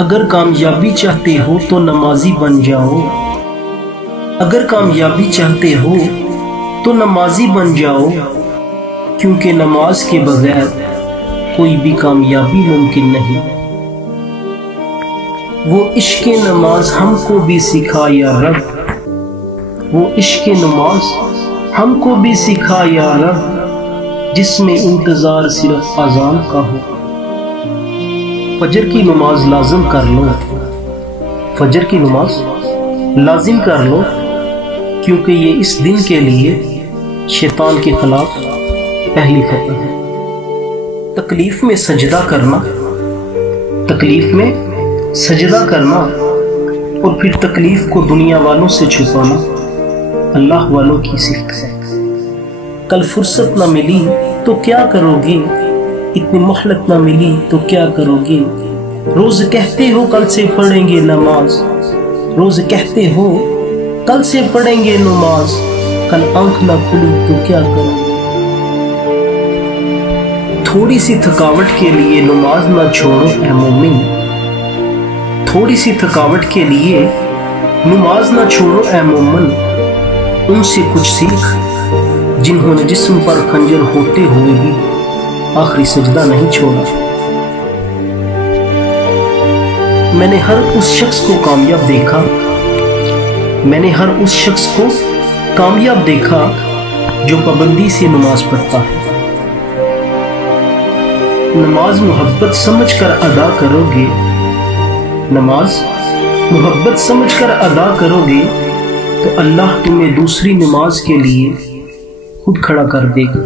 अगर कामयाबी चाहते हो तो नमाजी बन जाओ। अगर कामयाबी चाहते हो तो नमाजी बन जाओ, क्योंकि नमाज के बगैर कोई भी कामयाबी मुमकिन नहीं। वो इश्क़े नमाज हमको भी सिखा या रब, वो इश्क़े नमाज हमको भी सिखा या रब, जिसमें इंतज़ार सिर्फ अज़ान का हो। फजर की नमाज लाज़िम कर लो, फजर की नमाज लाज़िम कर लो, क्योंकि ये इस दिन के लिए शैतान के खिलाफ पहली फतह है। तकलीफ में सजदा करना, तकलीफ में सजदा करना और फिर तकलीफ को दुनिया वालों से छुपाना अल्लाह वालों की सिफ़त है। कल फुर्सत ना मिली तो क्या करोगे, इतनी मोहलत ना मिली तो क्या करोगे। रोज कहते हो कल से पढ़ेंगे नमाज, रोज कहते हो कल से पढ़ेंगे नमाज, कल आंख ना खुली तो क्या करोगे। थोड़ी सी थकावट के लिए नमाज ना छोड़ो ऐ मोमिन, थोड़ी सी थकावट के लिए नमाज ना छोड़ो ऐ मोमिन। उनसे कुछ सीख जिन्होंने जिस्म पर खंजर होते हुए भी आखिरी सजदा नहीं छोड़ा। मैंने हर उस शख्स को कामयाब देखा, मैंने हर उस शख्स को कामयाब देखा जो पाबंदी से नमाज पढ़ता है। नमाज मोहब्बत समझकर अदा करोगे, नमाज मोहब्बत समझकर अदा करोगे तो अल्लाह तुम्हें दूसरी नमाज के लिए खुद खड़ा कर देगा।